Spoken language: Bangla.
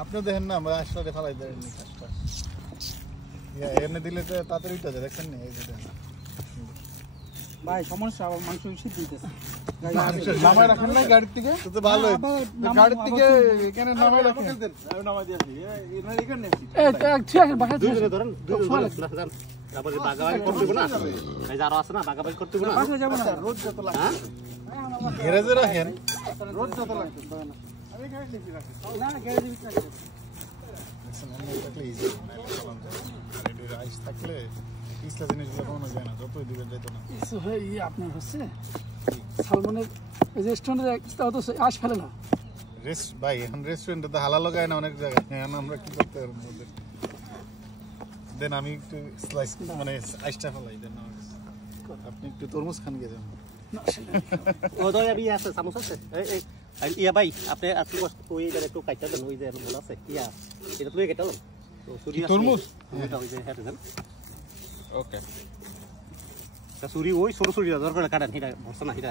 আপনি দেখেন না আমরা আসলে ফালাই দেন এমনি দিলে তো তাড়াতাড়ি উঠে যায় দেখছেন না এই যে ভাই সমস্যা আবার মাংস বেশি দিতেছে নামাই রাখেন না গাড়ি থেকে তো ভালো গাড়ি থেকে এখানে নামাই রাখেন আমি নামাই দিয়েছি এখানে এখানে ঠিক আছে বাসা দুই ধরে ধরেন তারপরে বাগাবাগি করতে হবে না এই যে আরো আছে না বাগাবাগি করতে হবে না বাসা যাব না রোজ যত লাগে গ্যারেজে রাখেন রোজ যত লাগে আমি গাড়ি লিখি রাখি না গাড়ি দিবি না সামনে থাকলে ইজি আর এর আইস থাকলে ইসলা জিনিসগুলো কোনো যায় না যতই দিবেন যাইতো না সো ভাই আপনার হচ্ছে সালমানের রেস্টুরেন্টে তো আশ ফেলে না ভাই এখন রেস্টুরেন্টে তো হালাল লাগায় না অনেক জায়গায় এখন আমরা কি করতে পারবো দেন আমি একটু স্লাইস মানে আইসটা ফেলাই দেন আপনি একটু তরমুজ খান গিয়ে যান ও তো ইয়াবি আছে সামোসা আছে এই ইয়া ভাই আপনি আজকে ওই এটা একটু কাইটা দেন ওই যে বলা আছে ইয়া এটা তুই কেটে দাও তো সুরি তরমুজ এটা ওই যে হেটে দেন ওকে তা সুরি ওই সরু সরু দরকার কাটেন এটা বসনা এটা